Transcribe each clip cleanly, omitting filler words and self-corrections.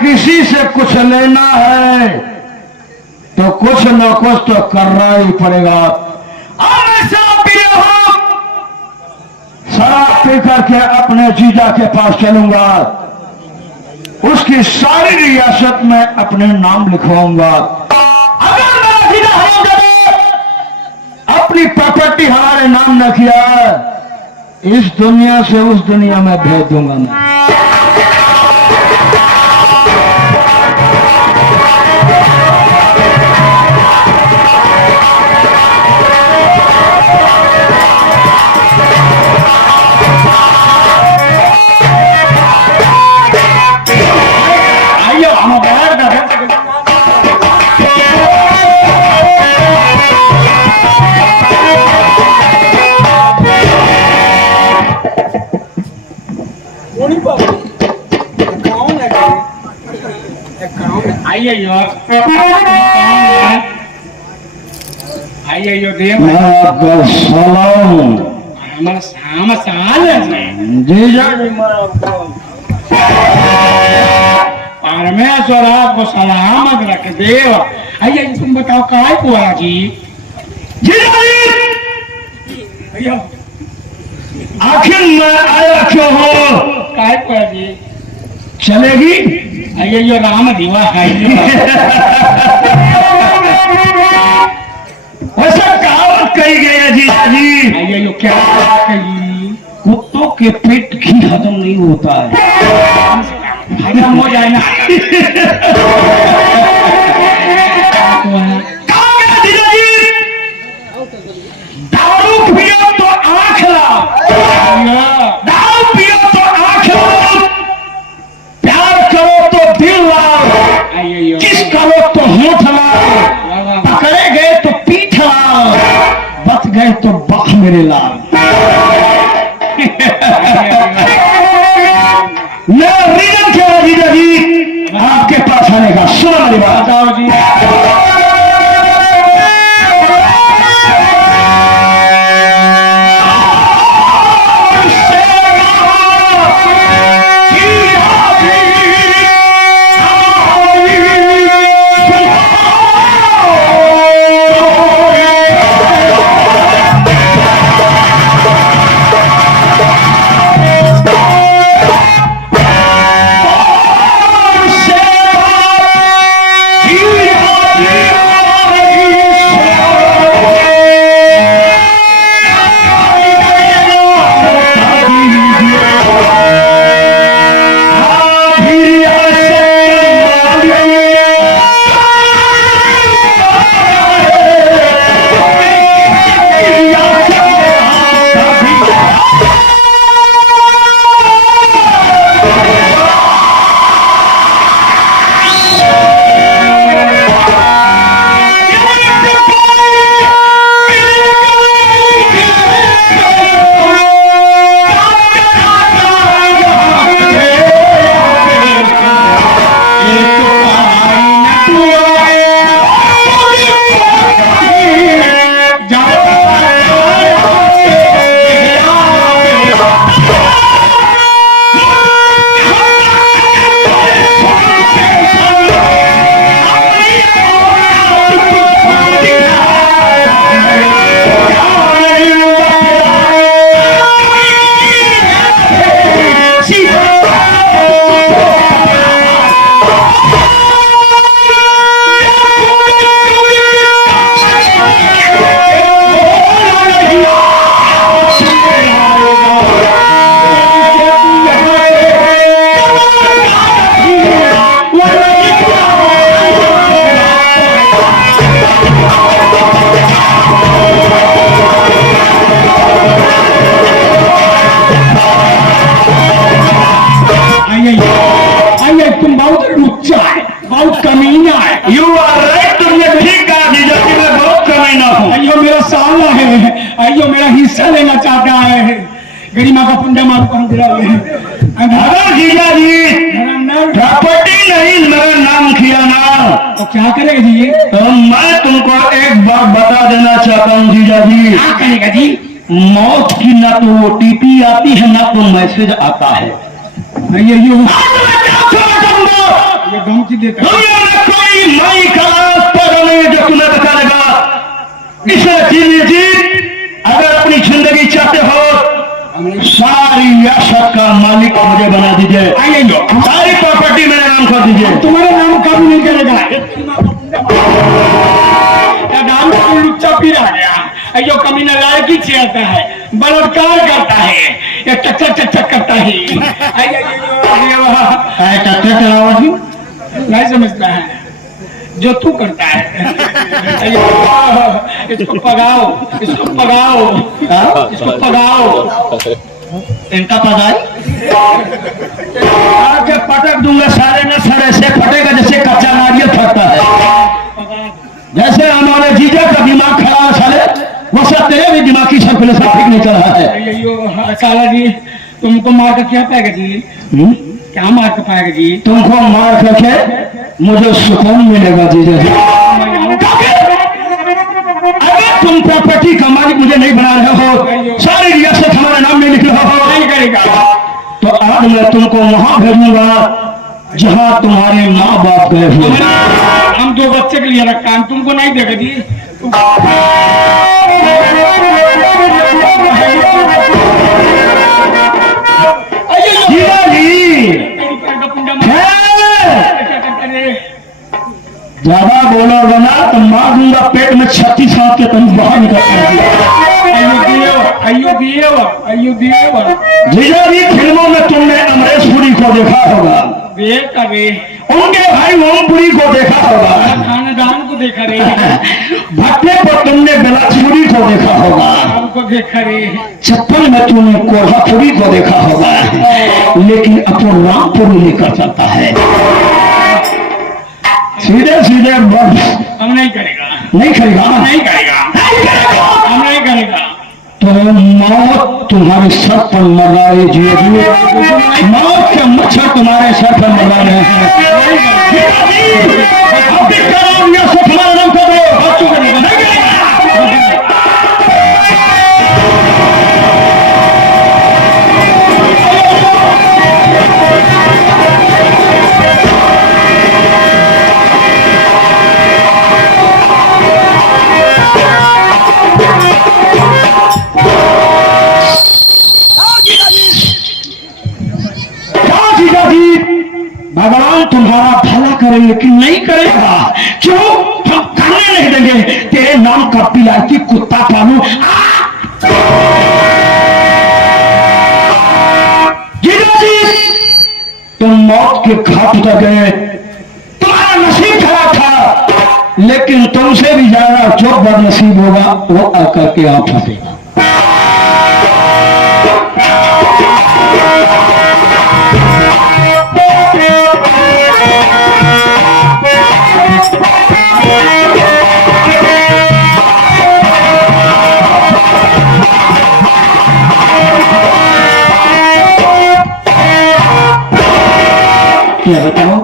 किसी से कुछ लेना है तो कुछ न कुछ तो करना ही पड़ेगा। अब मैं शराब पी रहा हूं, शराब पी करके अपने जीजा के पास चलूंगा, उसकी सारी रियासत में अपने नाम लिखवाऊंगा। अगर मेरा जीजा हरामजादा अपनी प्रॉपर्टी हमारे नाम न किया, इस दुनिया से उस दुनिया में भेज दूंगा मैं। आइयो देव हमारा शाम साल जीजा जी परमेश्वर आपको सलामत रख देव। आइए तुम बताओ काय हुआ जी? जीजा जी आखिर मैं आया क्यों हो? काय हुआ जी? चलेगी? आइए यो राम दीवा है वैसा कहावत कही गई है जीजा जी। आइए यो क्या कही? कुत्तों के पेट घी हजम नहीं होता है, हजम हो जाए ना। जीजा जी दारू पियो तो आंख लाओ, दारू पियो तो आंख लाओ, प्यार करो तो दिल लाओ, किस करो तो होठ लाओ, पकड़े गए तो पीठ लाओ, बच गए तो बाह मेरे लाल। मेरा रीजन क्या है जीजा जी आपके पास आने का? सुनो मेरी बात। बताओ जी। हिस्सा लेना चाहता है। गरिमा का पुंडा मारू कौन गिरा जीजा जी प्रॉपर्टी नहीं मेरा नाम किया ना तो क्या करेगा जी ये? तो मैं तुमको एक बात बता देना चाहता हूँ जीजा जी। क्या करेगा जी? मौत की ना तो ओटीपी आती है ना तो मैसेज आता है। ये धमकी देता है। दुनिया में कोई माई का पैदा नहीं है जो तुम्हें बता देगा इसे जीत अगर अपनी जिंदगी चाहते हो सारी रियासत का मालिक मुझे बना दीजिए, सारी प्रॉपर्टी मेरे नाम कर दीजिए। तुम्हारे नाम कभी नहीं करेगा। नाम तो लुच्चा पीर आ गया, जो कमीना लायकी चाहता है, बलात्कार करता है, या चक्कर चक्कर करता है। नहीं समझता है जो तू करता है। इसको पगाओ, इसको पगाओ, इसको पगाओ। इनका पगाई आके पटक दूंगा सारे न सारे से फटेगा जैसे कच्चा नारियल फटता है। जैसे हमारे जीजा का दिमाग खराब साले वैसा तेरे भी दिमागी सर्कुलेशन ठीक नहीं चल रहा है। साला जी तुमको मार कर क्या पाएगा जी? क्या मार कर पाएगा जी? तुमको मार करके मुझे सुकून मिलेगा जीजा जी। अगर तुम प्रॉपर्टी का मालिक मुझे नहीं बना रहे हो, सारी रियासत हमारा नाम नहीं लिख रहे हो, नहीं करेगा तो आज मैं तुमको वहां भेजूंगा जहां तुम्हारे माँ बाप गए हुए। हम दो बच्चे के लिए रखा, हम तुमको नहीं देगा जी। जीजा जी ज्यादा बोलोगे ना तो मार दूंगा पेट में 36 साल के तुम बाहर निकल जीजा जी। फिल्मों में तुमने अमरीश पुरी को देखा होगा, उनके भाई ओमपुरी को देखा होगा, खानदान को देखा रे, भट्टे पर तुमने बिलासपुरी को देखा होगा, हमको देखा रे, चप्पल में तुमने कोल्हापुरी को देखा होगा, लेकिन अपन रामपुरी लेकर चलता है। सीधे सीधे हम नहीं करेगा, नहीं करेगा, नहीं करेगा, हम नहीं करेगा। तो मौत तुम्हारे सर पर मर रहा है जी, मौत के मच्छर तुम्हारे सर पर मर रहे हैं। तुम्हारा नाम कर दो। भगवान तुम्हारा भला करे लेकिन नहीं करेगा। क्यों? हम खाने नहीं देंगे। तेरे नाम का पिलाती कुत्ता पालू। तुम मौत के घाट उतर गए, तुम्हारा नसीब खराब था, लेकिन तुमसे भी ज्यादा जो बदनसीब होगा वो आकर के आप फंसेगा। क्या बताओ?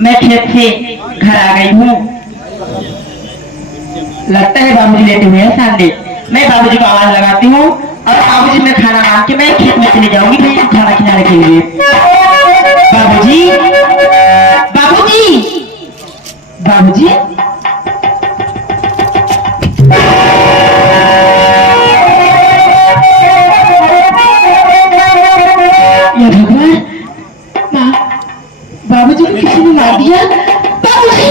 मैं खेत से घर आ गई हूँ। लगता है बाबूजी लेटे हुए हैं सामने। मैं बाबूजी को आवाज लगाती हूँ और बाबूजी मैं खाना मांग के मैं खेत में चली जाऊंगी भैया खाना खिलाने के लिए। बाबूजी, बाबूजी, बाबूजी, ये भगवान, माँ, बाबूजी को किसी ने मार दिया। बाबूजी,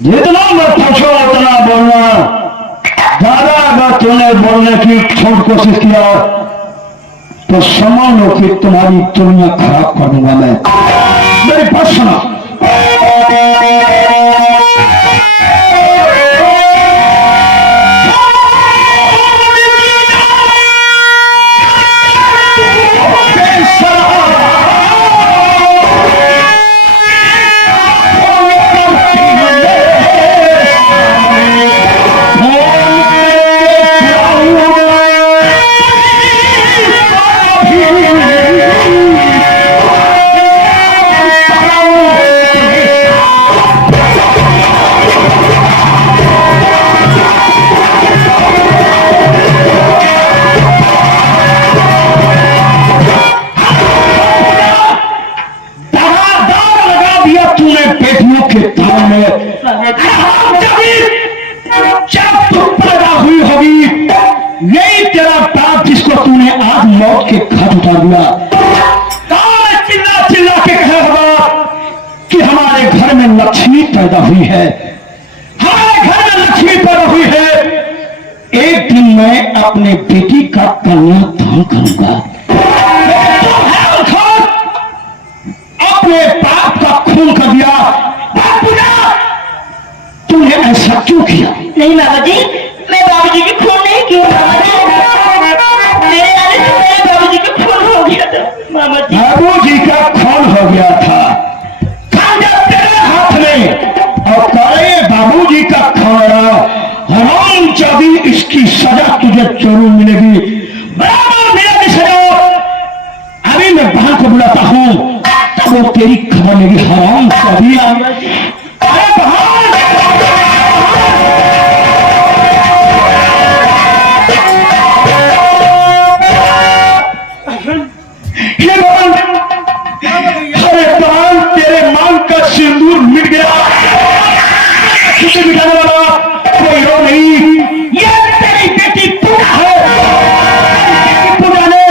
जितना मत पूछो उतना बोलना। ज्यादा अगर तूने बोलने की छोट कोशिश किया तो समझ लो कि तुम्हारी दुनिया खराब कर दूंगा मैं। मेरी बात सुना। तेरा बाप जिसको तूने आज मौत के घाट उतार दिया, चिल्ला चिल्ला के कहेगा कि हमारे घर में लक्ष्मी पैदा हुई है, हमारे घर में लक्ष्मी पैदा हुई है। एक दिन मैं अपने बेटी का कन्यादान करूंगा। अपने बाप का खून कर दिया। तूने ऐसा क्यों किया? नहीं बाबा जी, मैं बाबूजी की खून नहीं क्यों मेरे आने से पहले बाबूजी का खून हो गया था। मामा जी, बाबूजी का खून हो गया था तेरे हाथ में, और करे बाबूजी का खाना हराम जादी, इसकी सजा तुझे जरूर मिलेगी, बराबर मिलेगी सजा। अभी मैं बहन को बुलाता हूं, तब वो तेरी खबर लेगी। हराम जादी, अरे बहन, तेरे मांग का सिंदूर मिट गया। मिटाने वाला कोई रो नहीं, ये तेरी बेटी पूजा है। पूजा ने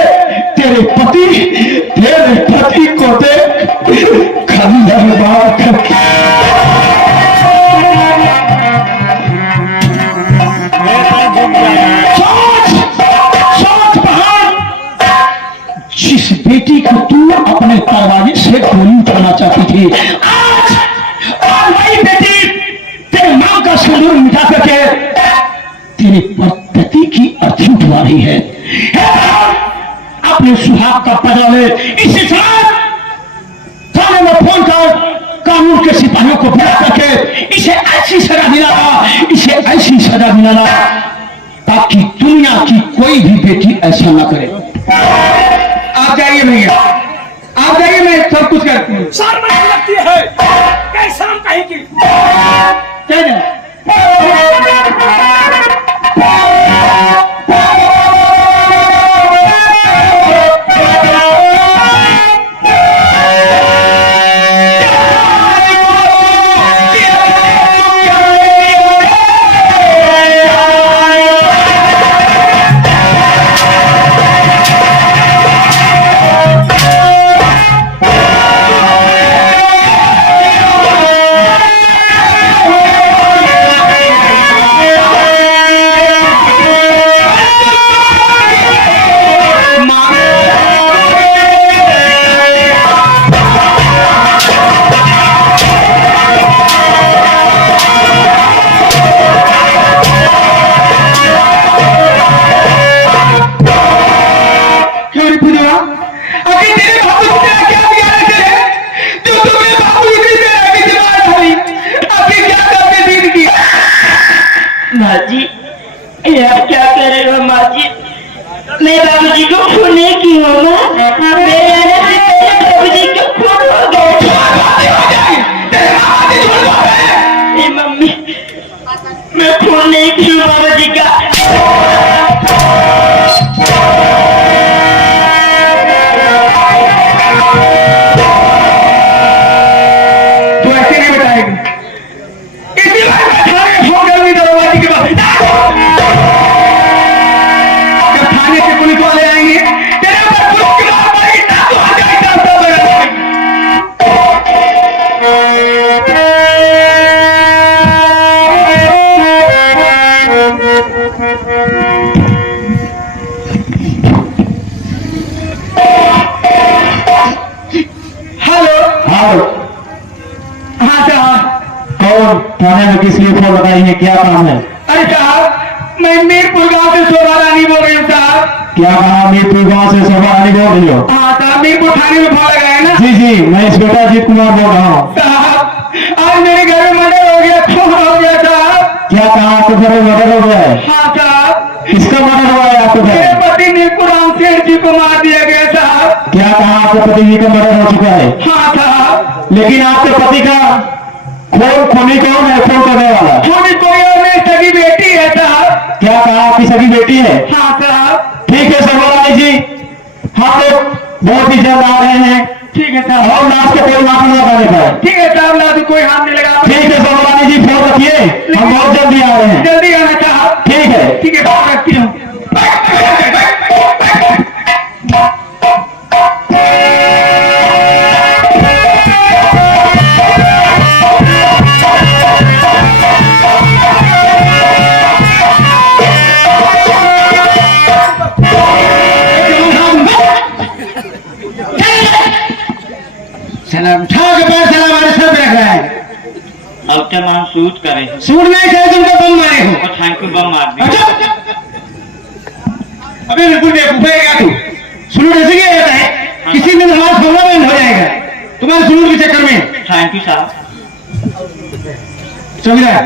तेरे पति को देख खंडर बात जिस बेटी को तू अपने दरवाजे से गोली उठाना चाहती थी, आज वही बेटी तेरे मां का सिंदूर मिटा करके तेरे पति की अर्थी उठवा रही है। अपने सुहाग का बदला ले। इसी समय थाने में फोन कर कानून के सिपाहियों को बुला करके इसे ऐसी सजा दिलाना, इसे ऐसी सजा दिलाना ताकि दुनिया की कोई भी बेटी ऐसा ना करे। आप जाइए भैया, आप जाइए, मैं सब कुछ करती हूँ। शर्म लगती है, कैसा कहीं की माँ जी, आप क्या कर रहे हो माँ जी? मैं बाबूजी को खून नहीं की हूँ माँ। मेरे आने से पहले बाबूजी को खून हो गया। मम्मी, मैं खून नहीं की हूँ बाबूजी का। तो ऐसे नहीं बताएगी। इसी बार मैं थाने फोन करूंगी दरवाजे के पास। जब थाने से पुलिस वाले आएंगे, तेरे ऊपर पुलिस की मार पड़ेगी, ना तो आ जाएगी, ना तो हेलो। हाँ, हाँ साहब। कौन? थाने में किस लिए फोन लगाई है? क्या काम है? अरे साहब, मैं मीरपुर गांव से शोभा रानी बोल रही हूँ साहब। क्या कहा? मीरपुर गांव से शोभा रानी बोल रही हो? हाँ साहब, मीरपुर थाने में फोन लगाया ना। जी जी, मैं इंस्पेक्टर अजीत कुमार बोल रहा हूँ। साहब, आज मेरे घर में मर्डर हो गया, खून हो गया साहब। क्या कहा? आपके घर में मर्डर हो गया है? हाँ साहब, किसका मर्डर हुआ है आपके मेरे घर? पति नीलपुर राम सेठ जी को मार दिया गया साहब। क्या कहा? आपके पति जी का मर्डर हो चुका है, हाँ साहब। लेकिन आपके पति का खूनी कौन है? फोन करने वाला खूनी कोई और नहीं, सगी बेटी है साहब। क्या कहा? आपकी सगी बेटी है? हाँ साहब। ठीक है शोभा रानी जी, हम लोग बहुत ही जल्द आ रहे हैं। ठीक है साहब। और लाश के कोई माफी न करने पाए। ठीक है साहब, ना तो कोई हाथ नहीं लगा। ठीक है शोभा रानी जी, फोन रखिए, हम बहुत जल्दी आ रहे हैं। जल्दी आना साहब। ठीक है। ठीक है, फोन रखती हूँ। साला उठा के पैर साला हमारे सर पे रख रहा है। अब क्या मान शूट करे सूट नहीं चाहिए तुमको, बम मारे हो। और थैंक यू बम मार दी अच्छा अबे बिल्कुल बेवकूफ है क्या तू? सलूट ऐसे किया जाता है, किसी दिन हमारा सोना बंद हो जाएगा तुम्हारे सलूट के चक्कर में। थैंक यू साहब चौकीदार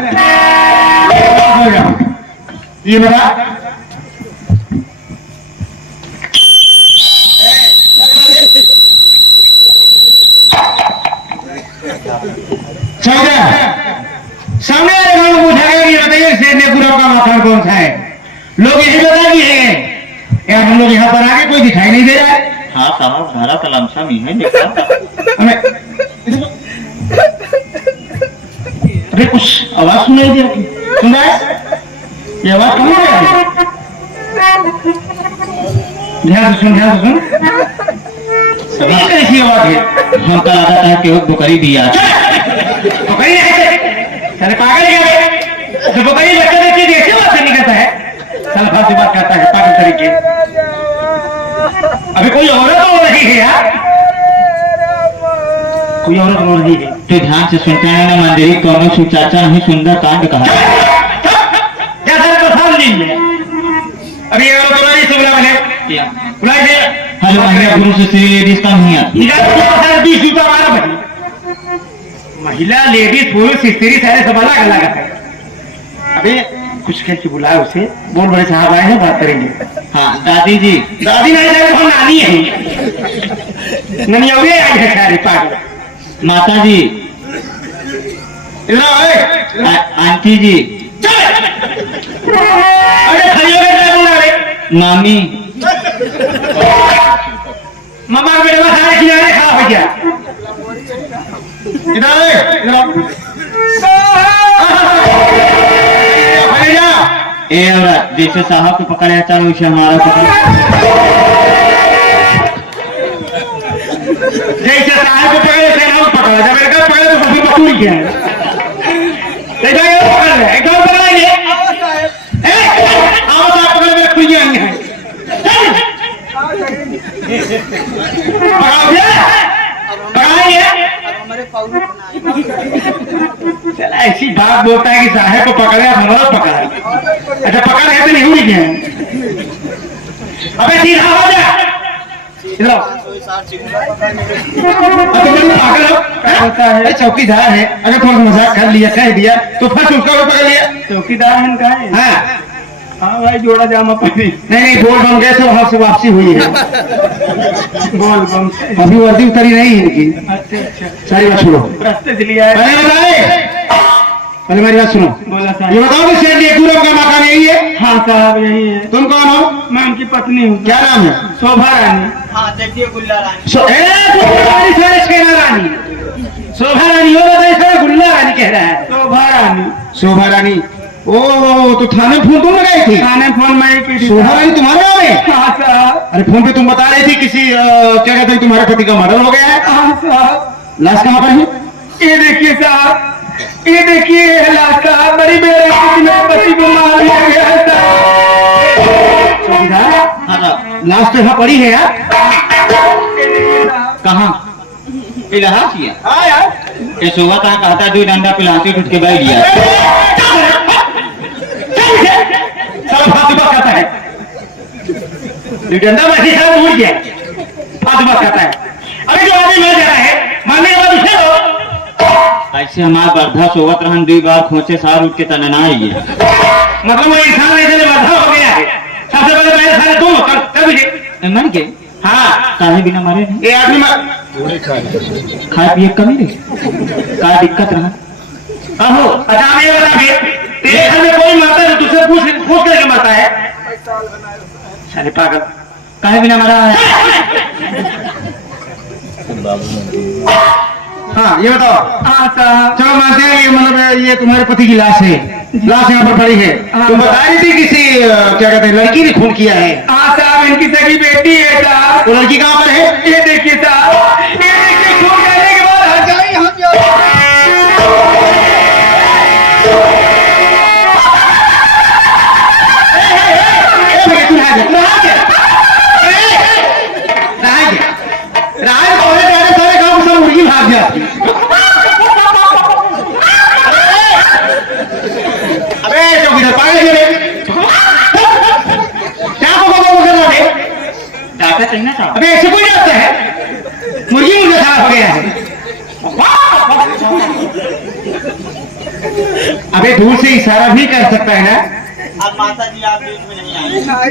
हो गया। ये बता चौकीदार सामने वाले गांव में पूछा गया कि ये बताइए शेरनेपुरा का मकान कौन सा है? लोग यही बता दिए हैं यार, हम लोग यहाँ पर आके कोई दिखाई नहीं दे रहा है हाँ साहब धारा तलमसा में है देखा हमें। अरे कुछ आवाज सुनाई दे रही, सुन रहा है? ये आवाज कहाँ से आ रही है? ध्यान से सुन, ध्यान से सुन। ये कैसी आवाज है? हमका लगा था कि वो बुकरी दिया बकरी है साले पागल क्या है? जो बकरी बच्चा देती है ऐसी बात से निकलता है साला, फालतू बात करता है पागल तरीके। अभी कोई औरत हो रही है यार, कोई औरत हो रही है। तो ध्यान से सुनते हैं ना मंदिर कौन सुचाचा नहीं सुंदर कांड कहा क्या सारे तो साल लीजिए। अभी ये औरत बुलाई से बुला बने बुलाई से हेलो महिला पुरुष स्त्री लेडीज का नहीं आती महिला लेडीज पुरुष स्त्री सारे सब अलग अलग है। अबे कुछ कह के बुलाए उसे, बोल बड़े साहब आए हैं बात करेंगे। हाँ दादी जी दादी नहीं जाए तो नानी है, ननिया आई है सारे पागल। माता जी इधर आओ, आंटी जी अरे खड़ियों में क्या बोला रे? मामी मामा के बेटे सारे किनारे खा हो गया। इधर आओ, इधर आओ। खड़े जा। ए औरत जैसे साहब को पकड़े जाता है वैसे हमारा पकड़ जैसे साहब को पकड़े वैसे हम पकड़ा, जब मेरे को पकड़े तो सभी पकड़ गया है। देखा ये पकड़ रहे हैं, एकदम पकड़ाएंगे। आओ साहब पकड़े मेरे खुल गया है। पकड़ाओगे? पकड़ाएंगे? चला ऐसी बात बोलता है कि साहब को पकड़े आप हमारा पकड़ा। अच्छा पकड़ है तो नहीं हुई क्या? अबे सीधा हो जा, इधर आओ। अब तुम लोग पागल हो? अरे चौकीदार है, अगर थोड़ा मजाक कर लिया कह दिया तो फिर उसका भी पकड़ लिया। चौकीदार है का है? हाँ हाँ भाई जोड़ा जामा पहनी। नहीं बोल बम गए सब वहां से वापसी हुई है। बोल बम अभी वर्दी उतरी नहीं है इनकी। अच्छा सारी बात सुनो, रास्ते से लिया है। पहले मेरी बात सुनो। बोला साहब। ये बताओ कि शेरनेपुरा का मकान यही है? हाँ साहब यही है। तुम कौन हो? मैं उनकी पत्नी हूँ। क्या नाम है? शोभा रानी। हाँ देखिए गुल्ला रानी। रानी शोभा रानी हो रहा गुल्ला रानी कह रहा है। शोभा रानी। शोभा रानी ओ तो थाने फोन तुम लगाई थी? थाने फोन मैं की थी। शोभा रानी तुम्हारे नाम है? हाँ साहब। अरे फोन पे तुम बता रही थी किसी क्या कहते हैं तुम्हारे पति का मर्डर हो गया है? हाँ साहब। लाश कहाँ पर है? ये देखिए साहब, ये देखिए लाश साहब, बड़ी मेरे पति को मार दिया गया है साहब। लाश तो यहाँ पड़ी है यार। कहाँ इलाहा किया? हाँ यार ये सुबह कहाँ कहता दो डंडा पिलाते उठ के बैठ गया फालतू बात करता है, डंडा वैसे सब उड़ गया, फालतू बात करता है। अभी जो आदमी मर जा रहा है मरने के बाद उसे लो। ऐसे हमारा बर्धा सोवत रहन 2 बार खोचे सार उठ के तना ना आइए मतलब वो इंसान ऐसे बर्धा हो गया है। सबसे पहले पहले सारे तुम तभी मर गए। हाँ काहे बिना मरे नहीं? ये आदमी खाए पिए कमी नहीं का दिक्कत रहा? आहो अच्छा आप ये बता फिर तेरे घर में कोई मरता है तो तुझसे पूछ करके मरता है? साले पागल काहे बिना मरा है? हाँ ये बताओ। हाँ साहब चलो मानते हैं ये मतलब ये तुम्हारे पति की लाश है, लाश यहाँ पर पड़ी है। तुम बता रही थी किसी क्या कहते हैं लड़की ने खून किया है? हाँ साहब इनकी सगी बेटी है साहब। वो लड़की कहाँ पर है? ये देखिए साहब, ये देखिए खून करने के बाद हट जाए यहाँ मुर्गी भाग से आपकी। अबे चौकीदार पागल है क्या कर रहा है? डॉक्टर करना था। अबे ऐसे कोई जाता है? मुर्गी मुर्गा खराब हो गया है। अबे दूर से इशारा भी कर सकता है ना? अब माता जी आप बीच में नहीं आए।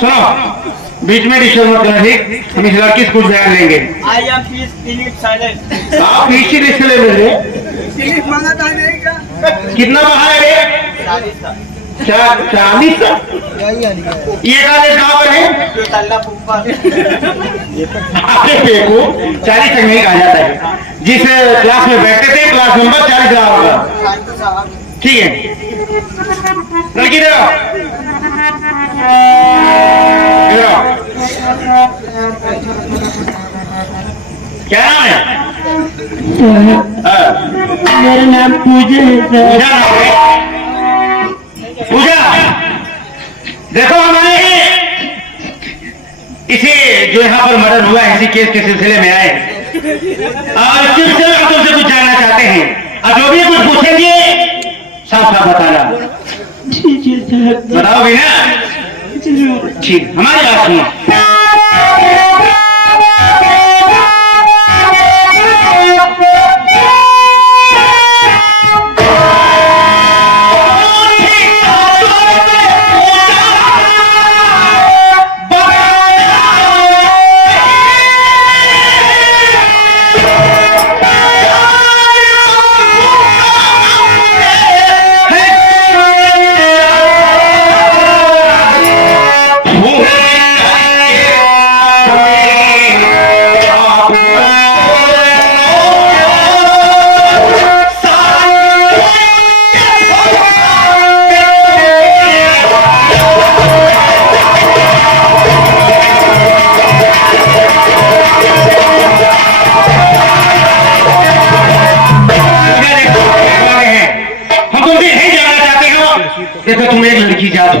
सुनो, बीच में डिस्टर्ब मत करना, ठीक? हम इस लड़की से कुछ बयान लेंगे। I am please delete silent. आप नीचे लिस्ट ले लीजिए। कितना बढ़ा है रे? 40। ये कॉलेज कहाँ पर है? आपके पेको 40 तक नहीं कहा जाता है। जिस क्लास में बैठते थे क्लास नंबर 40 रहा होगा। ठीक है, लड़की दे रहा क्या नाम है? मेरा नाम पूजा है सर। पूजा नाम है? पूजा, देखो हमारे इसे जो यहाँ पर मर्डर हुआ है इसी केस के सिलसिले में आए और इस सिलसिले में तुमसे कुछ जानना चाहते हैं और जो भी कुछ पूछेंगे साफ साफ बताना। ठीक है सर। बताओगे ना? ठीक, हमारी बात सुनो। देखो तुम एक लड़की जात हो,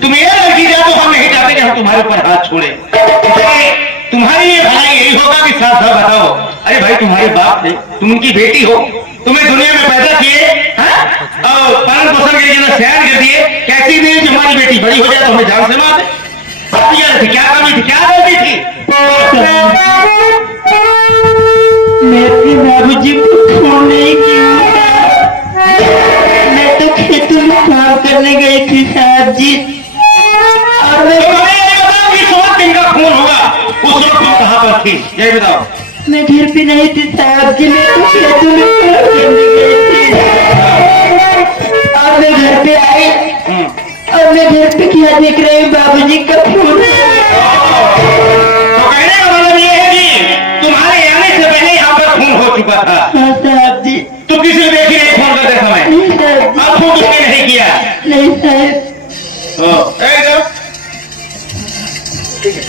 तुम एक लड़की जात हो, हम नहीं चाहते कि हम तुम्हारे ऊपर हाथ छोड़े। तुम्हारी ये भलाई यही होगा कि साथ साथ बताओ, अरे भाई तुम्हारे बाप थे, तुम उनकी बेटी हो, तुम्हें दुनिया में पैदा किए और पालन पोषण के लिए सयान कर दिए, कैसी नहीं कि हमारी बेटी बड़ी हो जाए तो हमें जान से मार दे। क्या कमी थी, क्या गलती थी? मेरे बाबूजी को फोन नहीं किया। मैं तो खेतों में काम करने गई थी साहब जी। और मैं दिन का खून होगा उस वक्त तुम कहाँ पर थी, ये बताओ। मैं घर पे नहीं थी साहब जी, मैं तो खेतों में काम करने गई थी। और मैं घर पे आई और मैं घर पे क्या देख रही हूँ, बाबूजी का फोन। तो कहने का मतलब ये है कि तुम्हारे आने से पहले यहाँ पर खून हो चुका था। हाँ साहब जी। तो किसी को देखी नहीं फोन करते समय? नहीं साहब जी। अब फोन तुमने नहीं किया? नहीं साहब। ठीक है।